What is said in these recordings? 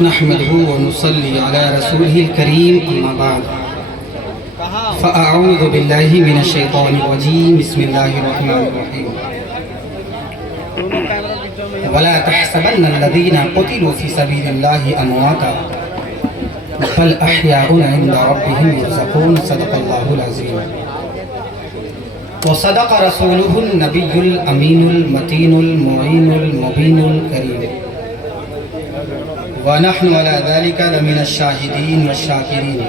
نحمده ونصلي على رسوله الكريم أما بعد فأعوذ بالله من الشيطان الرجيم بسم الله الرحمن الرحيم ولا تحسبن الذين قتلوا في سبيل الله أمواتا بل أحياء عند ربهم يرزقون صدق الله العظيم وصدق رسوله النبي الأمين المتين المعين المبين الكريم ونحن على ذلك لمن الشاهدين والشاكرين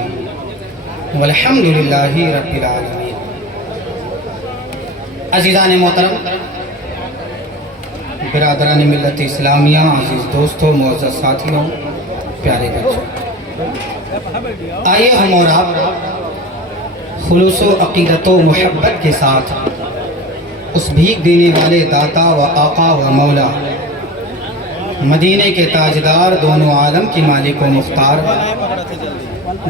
والحمد لله رب العالمين. عزیزان محترم، برادران ملت اسلامیہ، عزیز دوستوں، معزز ساتھیوں، پیارے بچوں، آئیے ہم اور آپ خلوص و عقیدت و محبت کے ساتھ اس بھیک دینے والے داتا و آقا و مولا، مدینے کے تاجدار، دونوں عالم کی مالک و مختار،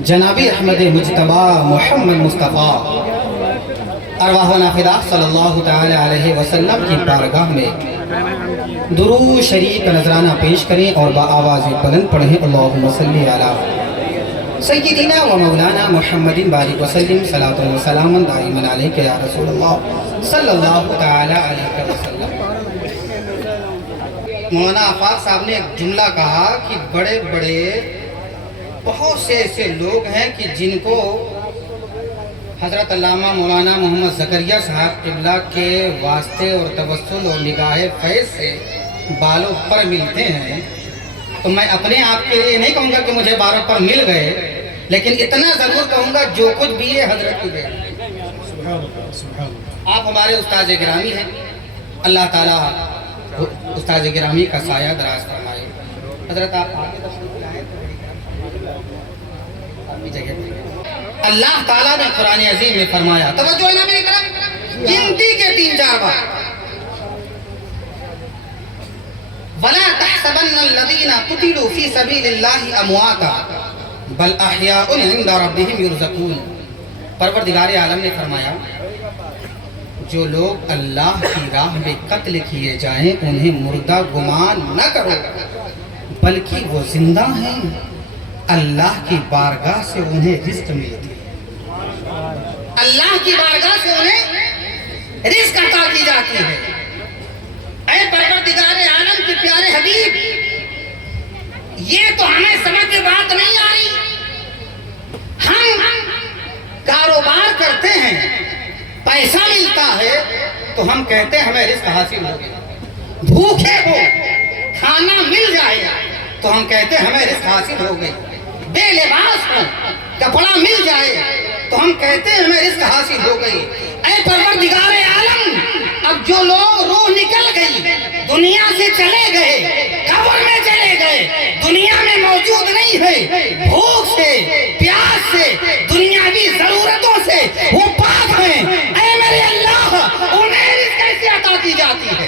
جناب احمد مجتبیٰ محمد مصطفیٰ ارواحنا فدا صلی اللہ تعالی علیہ وسلم کی بارگاہ میں درود شریف کا نذرانہ پیش کریں اور بآواز بلند پڑھیں اللہم صلی علی سیدنا و مولانا محمد بارک وسلم صلاۃ و سلام دائما علیک یا رسول اللہ صلی اللہ تعالی علیہ وسلم. مولانا آفاق صاحب نے ایک جملہ کہا کہ بڑے بڑے بہت سے ایسے لوگ ہیں کہ جن کو حضرت علامہ مولانا محمد زکریا صاحب قبلہ کے واسطے اور توسل اور نگاہ فیض سے بالوں پر ملتے ہیں. تو میں اپنے آپ کے لیے نہیں کہوں گا کہ مجھے بالوں پر مل گئے، لیکن اتنا ضرور کہوں گا جو کچھ بھی ہے حضرت کی بیٹی. آپ ہمارے استاد گرامی ہیں، اللہ تعالیٰ استاد گرامی کا سایہ دراز فرمائے. حضرت آپ آگے تشریف لائیں. اللہ تعالیٰ نے قرآن عظیم میں فرمایا، توجہ ہے نا میری طرف، گنتی کے 3-4 بار، وَلَا تَحْسَبَنَّ الَّذِينَ قُتِلُوا فِي سَبِيلِ اللَّهِ أَمْوَاتًا بَلْ أَحْيَاءٌ عِندَ رَبِّهِمْ يُرْزَقُونَ. پروردگار عالم نے فرمایا جو لوگ اللہ کی راہ میں قتل کیے جائیں انہیں مردہ گمان نہ کرو، بلکہ وہ زندہ ہیں، اللہ کی بارگاہ سے انہیں رزق ملتی ہے، اللہ کی بارگاہ سے انہیں رزق عطا کی جاتی ہے. اے پروردگار عالم کے پیارے حبیب، یہ تو ہمیں سمجھ میں بات نہیں آ رہی. ہم کاروبار کرتے ہیں، پیسہ ملتا ہے تو ہم کہتے ہیں ہمیں رزق حاصل ہو گیا. بھوکے ہو، کھانا مل جائے تو ہم کہتے ہیں ہمیں رزق حاصل ہو گئی. بے لباس ہو، کپڑا مل جائے تو ہم کہتے ہیں ہمیں رزق حاصل ہو گئی. اے پروردگار عالم، اب جو لوگ روح نکل گئی، دنیا سے چلے گئے، قبر میں چلے گئے، دنیا میں موجود نہیں ہے، بھوک سے، پیاس سے، دنیاوی ضرورتوں سے وہ پاک ہیں. اے میرے اللہ، انہیں رزق کیسے عطا کی جاتی ہے؟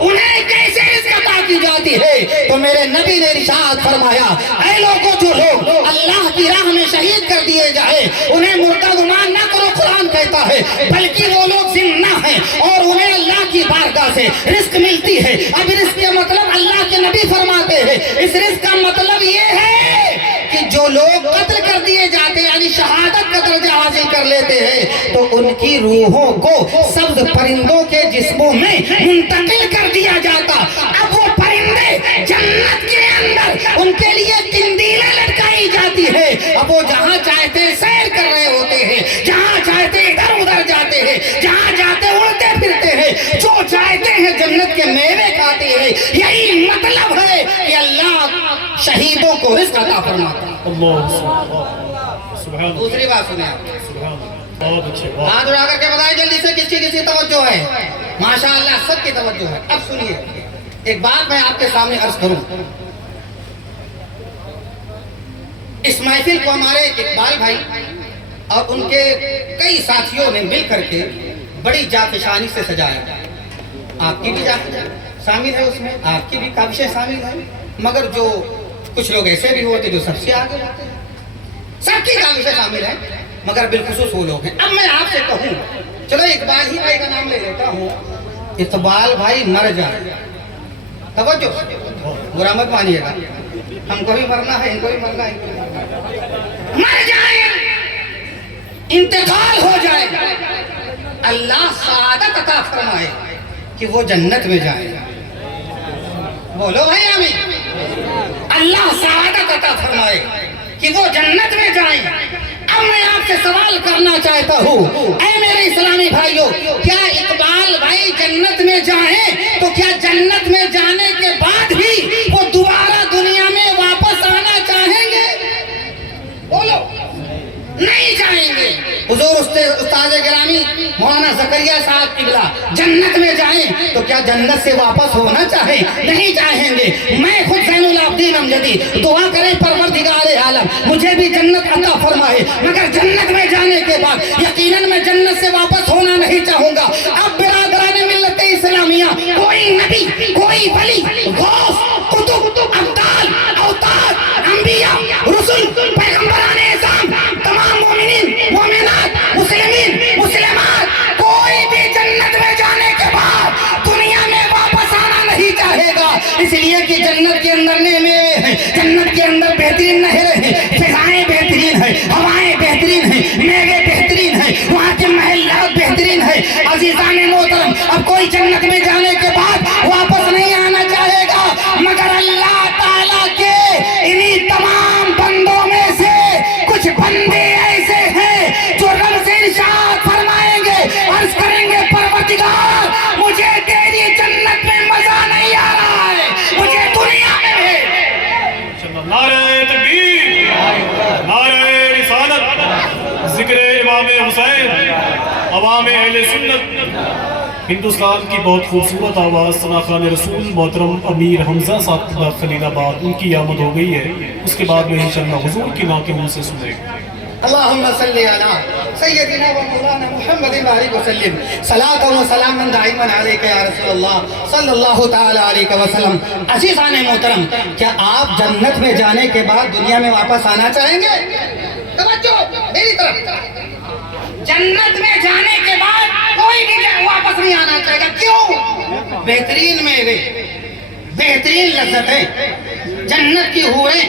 انہیں کیسے رزق عطا کی جاتی ہے؟ تو میرے نبی نے ارشاد فرمایا، اے لوگوں جو لوگ اللہ کی راہ میں شہید کر دیے جائے انہیں مردہ گمان نہ کرو. قرآن کہتا ہے بلکہ وہ لوگ زندہ ہیں اور انہیں اللہ کی بارگاہ سے رزق ملتی ہے. اب رزق کا مطلب اللہ کے نبی فرماتے ہیں، اس رزق کا مطلب یہ ہے کہ جو لوگ قتل کر دیے جاتے یعنی شہادت کا درجہ حاصل کر لیتے ہیں تو ان کی روحوں کو سبز پرندوں کے جسموں میں منتقل کر دیا جاتا. اب وہ پرندے جنت کے اندر ان کے لیے قندیلیں لٹکائی جاتی ہے. اب وہ جہاں چاہتے سیر کر رہے ہوتے ہیں، جہاں چاہتے ادھر ادھر جاتے ہیں، جہاں جاتے اڑتے پھرتے ہیں، جو چاہتے ہیں جنت کے میوے کھاتے ہیں. یہی مطلب ہے کہ اللہ شہیدوں کو رزق عطا فرماتا ہے. دوسری بات سنیں آپ، ہاتھ اڑا کر کے بتائیں جلدی سے کس کی توجہ ہے؟ ماشاءاللہ سب کی توجہ ہے. اب سنیے، ایک بات میں آپ کے سامنے عرض کروں. اس محفل کو ہمارے اقبال بھائی اور ان کے کئی ساتھیوں نے مل کر کے بڑی جافشانی سے سجایا. آپ کی بھی شامل ہے اس میں، آپ کی بھی کاوشیں شامل ہیں، مگر جو کچھ لوگ ایسے بھی ہوتے جو سب سے آگے ہوتے ہیں. سب کی کاوشیں شامل ہیں مگر بالخصوص وہ لوگ ہیں. اب میں آپ سے کہوں، چلو اقبال ہی بھائی کا نام لے لیتا ہوں، اقبال بھائی مر جائے، توجہ برا مت مانیے گا، ہم کو بھی مرنا ہے، ان کو بھی مرنا ہے، مر جائیں، انتقال ہو جائے، اللہ سعادت عطا فرمائے کہ وہ جنت میں جائیں۔ بولو بھائی آمین۔ اللہ سعادت عطا فرمائے کہ وہ جنت میں جائیں۔ اب میں آپ سے سوال کرنا چاہتا ہوں، اے میرے اسلامی بھائیوں، کیا اقبال بھائی جنت میں جائیں تو کیا جنت میں جانے کے بعد بھی وہ دوبارہ دنیا میں واپس آنا چاہیں گے؟ بولو، نہیں جائیں گے۔ حضور استاد گرامی مولانا زکریا صاحب قبلہ جنت میں جائیں تو کیا جنت سے واپس ہونا چاہیں؟ نہیں چاہیں گے۔ میں خود زین العابدین امجدی دعا کریں پروردگار عالم مجھے بھی جنت عطا فرمائے، مگر جنت میں جانے کے بعد یقیناً میں جنت سے واپس ہونا نہیں چاہوں گا۔ اب برادران ملت اسلامیہ، کوئی نبی، کوئی ولی، غوث، قطب، ابدال، اوتاد، انبیاء، رسل، پیغمبران اعظام، تمام مومنین، مومنات، مسلمین، مسلمات، کوئی بھی جنت میں جانے کے بعد دنیا میں واپس آنا نہیں چاہے گا، اس لیے کہ جنت کے اندر نعمتیں ہیں، جنت کے اندر بہترین نہریں ہیں، فضائیں بہترین ہیں، ہوائیں بہترین ہیں، میوے بہترین ہیں، وہاں کے محلات بہترین ہیں۔ عزیزان محترم، اب کوئی جنت میں جانے کے بعد واپس نہیں آنا چاہے گا، مگر اللہ تعالیٰ کے انہی تمام بندوں میں سے کچھ بندے ایسے ہیں جو رب سے ارشاد فرمائیں گے، عرض کریں گے پروردگار مجھے تیری جنت میں مزہ نہیں آ رہا ہے، مجھے دنیا میں ہے۔ نعرہ تکبیر، نعرہ رسالت، ذکر امام حسین، عوام اہل سنت۔ ہندوستان کی بہت خوبصورت آواز ثناخان رسول محترم امیر حمزہ صاحب خلیل آباد، ان کی آمد ہو گئی ہے، اس کے بعد میں انشاءاللہ حضور کی نعتیں ان سے سنیں گے۔ اللہم صلی علی سیدنا و مولانا محمد وآلہ وسلم، صلاۃ و سلام دائما علیک یا رسول اللہ صلی اللہ تعالی علیہ وسلم۔ عزیزان محترم، کیا آپ جنت میں جانے کے بعد دنیا میں واپس آنا چاہیں گے؟ توجہ میری طرف، جنت میں جانے کے بعد کوئی بھی واپس نہیں آنا چاہے گا، کیوں؟ بہترین میوے، بہترین لذتیں، جنت کی حوریں،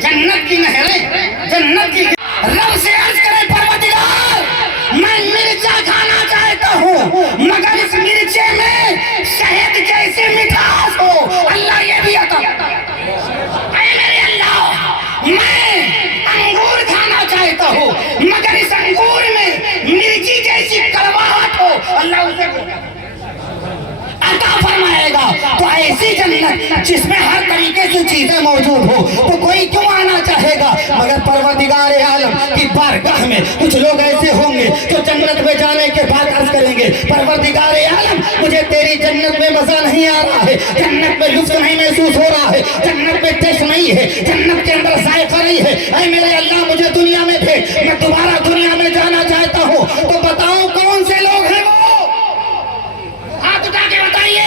جنت کی نہریں، جنت کی رب سے عرض کرے پروردگار میں مرچا کھانا چاہتا ہوں، مگر اس مرچے میں شہد جیسی مٹھاس ہو، اللہ یہ بھی عطا۔ اے میرے اللہ، میں انگور کھانا چاہتا ہوں، مگر اس انگور میں مرچی جیسی کڑواہٹ ہو، اللہ اسے عطا فرمائے گا۔ تو ایسی جنت جس میں ہر طریقے سے چیزیں موجود ہو تو کوئی کیوں آنا چاہے گا؟ مگر پروردگار عالم کی بارگاہ میں کچھ لوگ ایسے ہوں گے جو جنت میں جانے کے بعد عرض کریں گے پروردگار عالم مجھے تیری جنت میں مزہ نہیں آ رہا ہے، جنت میں لطف نہیں محسوس ہو رہا ہے، جنت میں ٹیسٹ نہیں ہے، جنت کے اندر ذائقہ نہیں ہے، اے میرے اللہ مجھے دنیا میں بھیج، میں دوبارہ دنیا میں جانا چاہتا ہوں۔ تو بتاؤ کون سے لوگ ہیں وہ؟ ہاتھ اٹھا کے بتائیے۔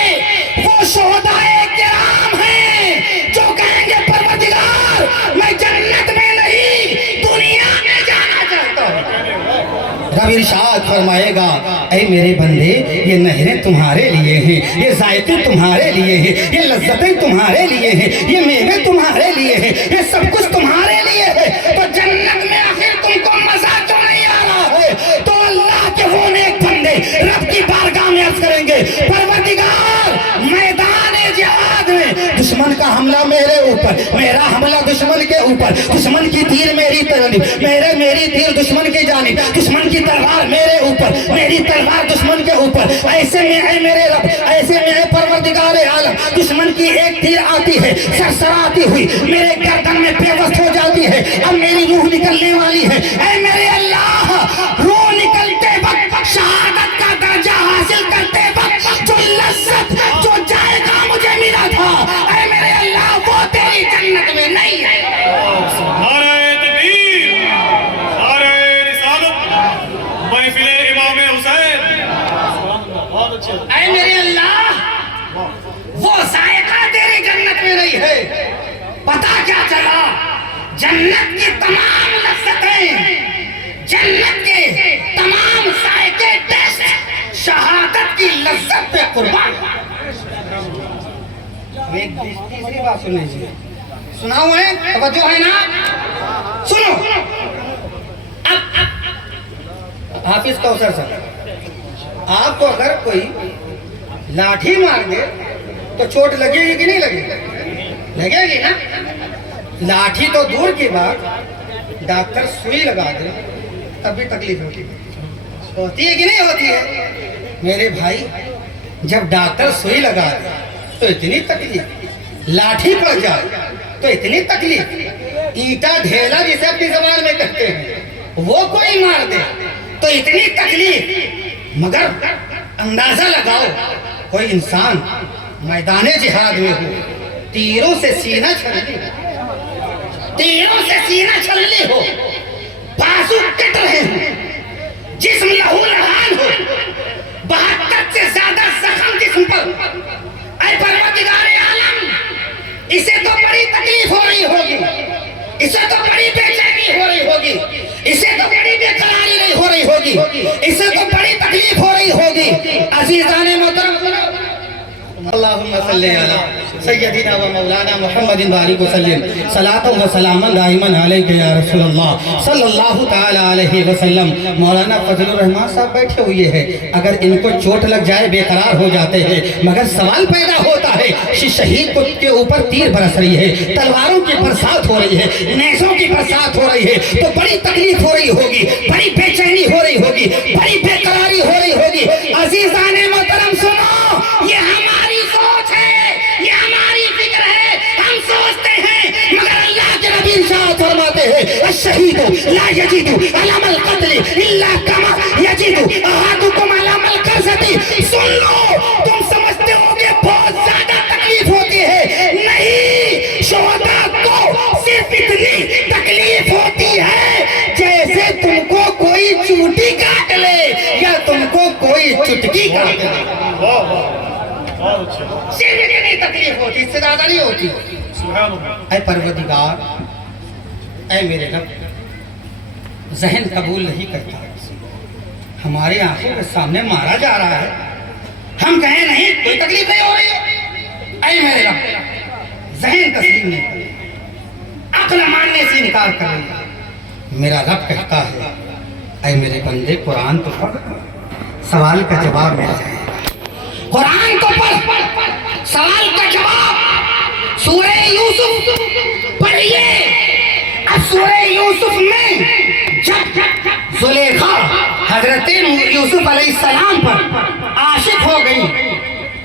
وہ شہدائے کرام ہیں جو کہیں گے پروردگار میں جنت میں نہیں دنیا میں جانا چاہتا ہوں۔ رب ارشاد فرمائے گا اے میرے بندے یہ نہریں تمہارے لیے ہیں، یہ ذائقے تمہارے لیے ہیں، یہ لذتیں تمہارے لیے ہیں، یہ میوے تمہارے لیے ہیں، یہ سب کچھ تمہارے لیے ہے۔ تو جنت میں آخر تم کو مزہ کیوں نہیں آ رہا ہے؟ تو اللہ کے وہ نیک بندے رب کی بارگاہ میں عرض کریں گے پروردگار میدان جہاد میں دشمن کا حملہ میرے اوپر، میرا حملہ دشمن کے اوپر، دشمن کی تیر میری طرف، میری تیر دشمن کی جانب، دشمن کی تلوار میرے اوپر، میری تلوار دشمن کے اوپر، ایسے میں ہے میرے رب، ایسے میں ہے پروردگار عالم، دشمن کی ایک تیر آتی ہے سرسراتی ہوئی میرے گردن میں پیوست ہو جاتی ہے، اب میری روح نکلنے والی ہے، اے میرے اللہ روح نکلتے وقت شہادت کا درجہ حاصل کرتے وقت جو لذت جو جائے گا مجھے ملا تھا، اے میرے اللہ وہ تیری جنت میں نہیں ہے۔ نعرہ تکبیر، نعرہ رسالت، محفل امام حسین۔ اے میرے اللہ وہ ذائقہ تیری جنت میں نہیں ہے۔ پتا کیا چلا؟ جنت کی تمام لذتیں، جنت کے تمام ذائقے ٹیسٹ شہادت کی لذت پہ قربان۔ ایک تیسری بات سن لیجیے، سناؤ ہے توجہ ہے نا؟ سنو حافظ کوثر صاحب، آپ کو اگر کوئی لاٹھی مار دے تو چوٹ لگے گی کہ نہیں لگے گی؟ لگے گی نا؟ لاٹھی تو دور کی بات، ڈاکٹر سوئی لگا دے تب بھی تکلیف ہوتی ہے کہ نہیں ہوتی ہے؟ میرے بھائی جب ڈاکٹر سوئی لگا دے تو اتنی تکلیف، لاٹھی پڑ جائے تو اتنی تکلیف، اینٹا ڈھیلا جسے اپنی زبان میں کہتے ہیں وہ کوئی مار دے تو اتنی تکلیف، مگر اندازہ لگاؤ کوئی انسان میدان جہاد میں ہو، تیروں سے سینہ چھلنی ہو، تیروں سے سینہ چھلنی ہو، بازو کٹ رہے ہوں، جسم لہو لہان ہو، 72 سے زیادہ زخم جسم پر، اے پروردگار عالم اسے تو بڑی تکلیف ہو رہی ہوگی، اسے تو بڑی بے چینی ہو رہی ہوگی، اسے تو بڑی بے قراری نہیں ہو رہی ہوگی، اسے تو بڑی تکلیف ہو رہی ہوگی۔ عزیزان محترم، اللہم صلی علی سیدنا و مولانا محمد بارک وسلم، صلاۃ و سلاما دائما علیک یا رسول اللہ صلی اللہ تعالی علیہ وسلم۔ مولانا فضل الرحمان صاحب بیٹھے ہوئے ہیں، اگر ان کو چوٹ لگ جائے بے قرار ہو جاتے ہیں، مگر سوال پیدا ہوتا ہے شہید کے اوپر تیر برس رہی ہے، تلواروں کی برسات ہو رہی ہے، نیزوں کی برسات ہو رہی ہے، تو بڑی تکلیف ہو رہی ہوگی، بڑی بے چینی ہو رہی ہوگی، بڑی بے قراری ہو رہی ہوگی۔ عزیزان محترم سنو، یہ ہماری سوچ ہے، یہ ہماری فکر ہے، ہم سوچتے ہیں، مگر اللہ کے نبی ارشاد فرماتے ہیں الشہید لا یجد علم القتل الا کما یجد احدکم علم القرصۃ۔ سن لو، تم سمجھتے ہو کہ بہت زیادہ تکلیف ہوتی ہے، نہیں، شہداء کو صرف اتنی تکلیف ہوتی ہے جیسے تم کو کوئی چوٹی کاٹ لے یا تم کو کوئی چٹکی کاٹ لے، صرف اتنی تکلیف ہوتی، اس سے زیادہ نہیں ہوتی۔ اے پروردگار، اے میرے رب، ذہن قبول نہیں کرتا، ہمارے آنکھوں کے سامنے مارا جا رہا ہے، ہم کہیں نہیں کوئی تکلیف نہیں ہو رہی ہے۔ اے میرے رب، ذہن تسلیم نہیں کرتا، عقل ماننے سے انکار کر رہی ہے۔ میرا رب کہتا ہے اے میرے بندے قرآن تو پڑھ، سوال کا جواب مل جائے گا، قرآن تو پڑھ، سوال کا جواب۔ سورہ یوسف پڑھیے، اب سورہ یوسف میں جب زلیخا حضرت یوسف علیہ السلام پر عاشق ہو گئی،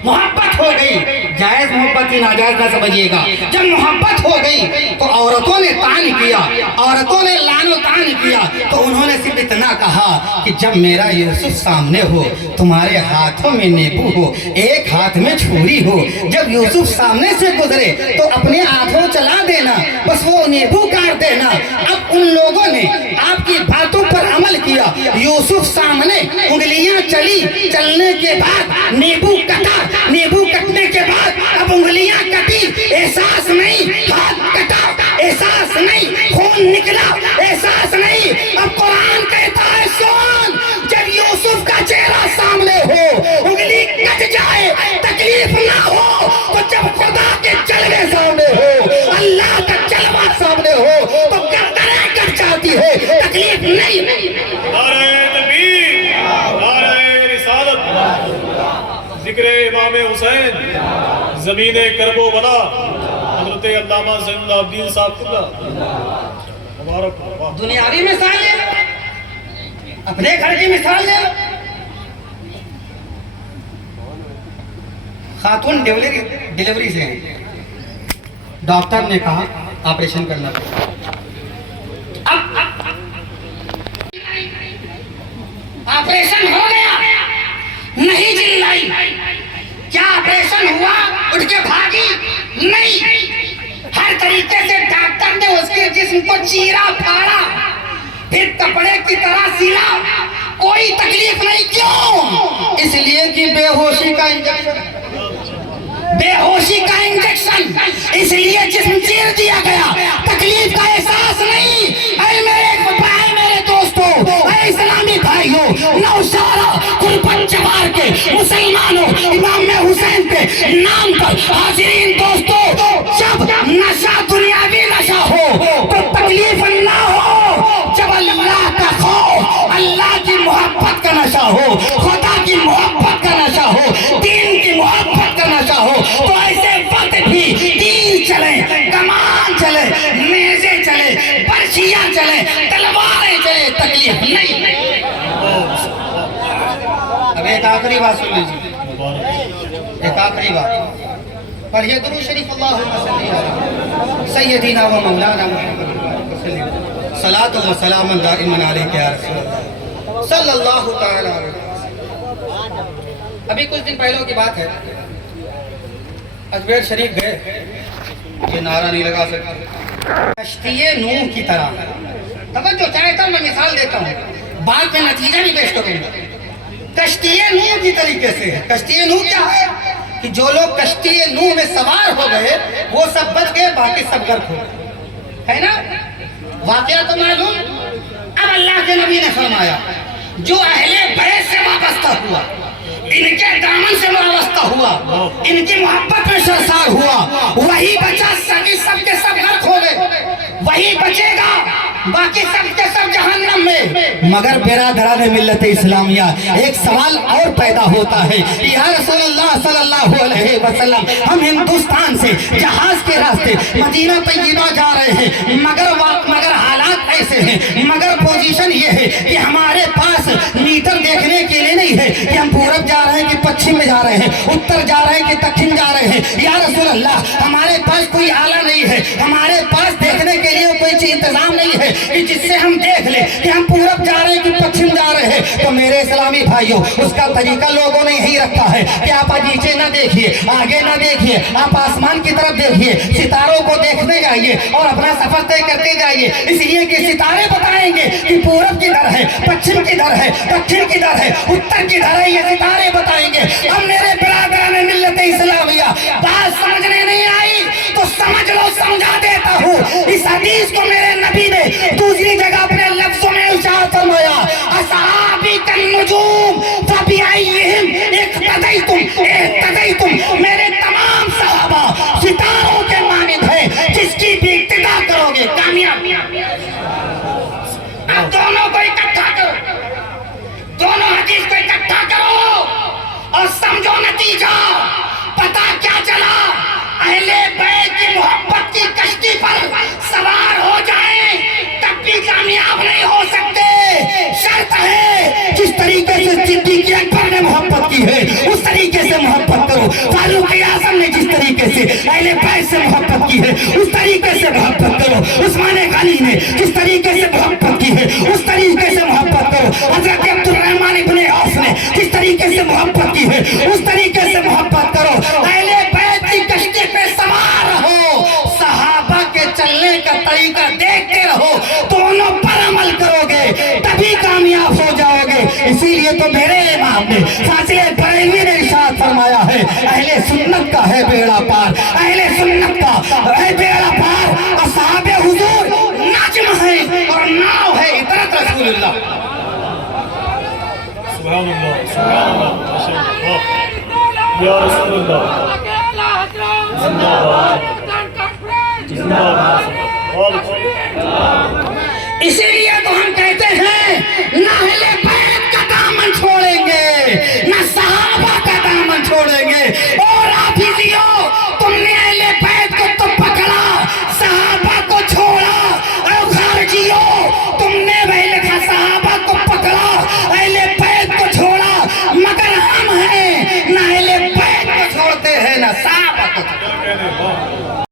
محبت ہو گئی، جائز محبت کی ناجائز نہ سمجھیے گا، جب محبت ہو گئی تو عورتوں نے طعن کیا، عورتوں نے لعن و طعن کیا، تو انہوں نے صرف اتنا کہا کہ جب میرا یوسف سامنے ہو، تمہارے ہاتھوں میں نیبو ہو، ایک ہاتھ میں چھری ہو، جب یوسف سامنے سے گزرے تو اپنے ہاتھوں چلا دینا، بس وہ نیبو کاٹ دینا۔ اب ان لوگوں نے آپ کی باتوں پر عمل کیا، یوسف سامنے انگلیاں چلی، چلنے کے بعد نیبو کٹا، نیبو کٹنے کے بعد اب انگلیاں کٹی، احساس نہیں، ہاتھ کٹا، احساس نہیں، خون نکلا، احساس نہیں۔ اب قرآن کہتا ہے سن، جب یوسف کا چہرہ سامنے ہو، انگلی کٹ جائے، تکلیف نہ ہو، تو جب خدا کے جلوے سامنے ہو، اللہ کا جلوہ سامنے ہو، تو گردنیں کٹ جاتی ہے، تکلیف نہیں۔ نعرہ تکبیر، نعرہ رسالت، ذکر امام حسین، زمین کرب و بلا، حضرت علامہ زین العابدین صاحب قبلہ، مبارک۔ دنیاوی مثال لے لو، اپنے گھر کی مثال لے لو، خاتون ڈیلیوری سے ہیں، ڈاکٹر نے کہا آپریشن کرنا پڑا، آپریشن ہو گیا، نہیں چلائی، کیا آپریشن ہوا اٹھ کے بھاگی؟ نہیں، ہر طریقے سے ڈاکٹر نے اس کے جسم کو چیرا پھاڑا، پھر کپڑے کی طرح سلا، کوئی تکلیف نہیں۔ کیوں؟ اس لیے کہ بے ہوشی کا انجیکشن، بے ہوشی کا انجیکشن، اس لیے جسم چیر دیا گیا، تکلیف کا احساس نہیں۔ اے میرے دوستو، اے اسلامی بھائیو، نوشہرہ قربت جوار کے مسلمانوں، امام حسین کے نام پر حاضرین دوستو، جب نشہ دنیا چلیں، کمان چلے، نیزے چلے، برچیاں چلے، تلواریں چلے، تکلیف نہیں۔ اب ایک آخری بات سن لیجیے، ایک آخری بات پڑھیے درود شریف اللہم صلی علی سیدنا و مولانا محمد صلاۃ و سلام دائما علیک یا رسول اللہ صلی اللہ تعالی علیہ وسلم۔ ابھی کچھ دن پہلوں کی بات ہے، اجمیر شریف گئے، یہ نعرہ نہیں لگا سکتے، کشتی نوح کی طرح، توجہ چاہے تو میں مثال دیتا ہوں، بعد میں نتیجہ بھی پیش کروں گا۔ کشتی نوح کی طریقے سے ہے۔ کشتی نوح کیا ہے کہ جو لوگ کشتی نوح میں سوار ہو گئے وہ سب بچ گئے، باقی سب غرق ہو گئے، ہے نا؟ واقعہ تو معلوم۔ اب اللہ کے نبی نے فرمایا جو اہل بیت سے وابستہ ہوا، ان کے دامن سے وابستہ ہوا، ان کی محبت میں سرسار ہوا، وہی بچا، سب کے سب غرق ہو گئے، وہی بچے گا، باقی سب کے سب جہنم میں۔ مگر برادران ملت اسلامیہ ایک سوال اور پیدا ہوتا ہے، یا رسول اللہ صلی اللہ علیہ وسلم ہم ہندوستان سے جہاز کے راستے مدینہ طیبہ جا رہے ہیں، مگر حالات ایسے ہیں، مگر پوزیشن یہ ہے کہ ہمارے پاس میٹر دیکھنے کے لیے نہیں ہے کہ ہم پورب جا رہے ہیں کہ پچھم میں جا رہے ہیں، اتر جا رہے ہیں کہ دکھن جا رہے ہیں۔ یا رسول اللہ ہمارے پاس کوئی آلہ نہیں ہے، ہمارے پاس دیکھنے کے لیے کوئی چیز انتظام نہیں ہے کہ جس سے ہم دیکھ لیں کہ ہم پورب جا رہے ہیں کہ پچھم جا رہے ہیں۔ تو میرے اسلامی بھائیوں اس کا طریقہ لوگوں نے یہی رکھا ہے کہ آپ نیچے نہ دیکھیے، آگے نہ دیکھیے، آپ آسمان کی طرف دیکھیے، ستاروں کو دیکھتے جائیے اور اپنا سفر طے کرتے جائیے، اس لیے کہ ستارے بتائیں گے کہ پورب کدھر ہے، پچھم کدھر ہے، دکھن کدھر ہے، اتر کدھر ہے، یہ ستارے بتائیں گے۔ اب میرے برادران ملت اسلامیہ بات سمجھنے نہیں آئی تو سمجھ لو، سمجھا دیتا ہوں۔ اس حدیث کو میرے نبی نے دوسری جگہ اپنے لفظوں میں ارشاد فرمایا، اصحابی کالنجوم فبأیہم اقتدیتم، میرے تمام صحابہ ستاروں کے مانند ہیں، جس کی بھی اقتدا کرو گے کامیاب۔ اب دونوں کو اکٹھا کرو، دونوں حدیث کو اکٹھا کرو اور سمجھو نتیجہ۔ پتہ کیا چلا؟ اہل بیت کی محبت کی کشتی پر سوار ہو جائیں تب بھی کامیاب نہیں ہو سکتے۔ شرط ہے جس طریقے سے صدیق اکبر نے محبت کی ہے اس طریقے سے محبت کرو، فاروق اعظم نے جس طریقے سے اہل بیت سے محبت کی ہے اس طریقے سے محبت کرو، عثمان غنی نے جس طریقے سے محبت کی ہے اس طریقے سے محبت کرو، حضرت عبد الرحمن ابن عوف نے جس طریقے سے محبت کی ہے اس طریقے سے محبت کرو۔ اہل بیت کی کشتی پہ سوار رہو، صحابہ کے چلنے کا طریقہ دیکھتے رہو، دونوں پر عمل کرو گے تبھی کامیاب ہو جاؤ گے۔ اسی لیے تو میرے امام نے فاضل بریلوی نے ارشاد فرمایا ہے، اہل سنت کا ہے بیڑا پار، اہل سنت کا ہے بیڑا پار، اصحاب حضور نجم ہے اور ناؤ ہے عطرت رسول اللہ۔ سبحان اللہ، سبحان اللہ، یا رسول اللہ، زندہ باد، زندہ باد۔ اسی لیے تو ہم کہتے ہیں نہ اہل بیت کا دامن چھوڑیں گے، نہ صحابہ کا دامن چھوڑیں گے۔ اور حافظیوں تم نے اہل بیت کو تو پکڑا، صحابہ کو چھوڑا، اور خارجیوں تم نے صحابہ کو پکڑا، اہل بیت کو چھوڑا، مگر ہم ہیں نہ اہل بیت کو چھوڑتے ہیں نہ صحابہ کو چھوڑتے ہیں۔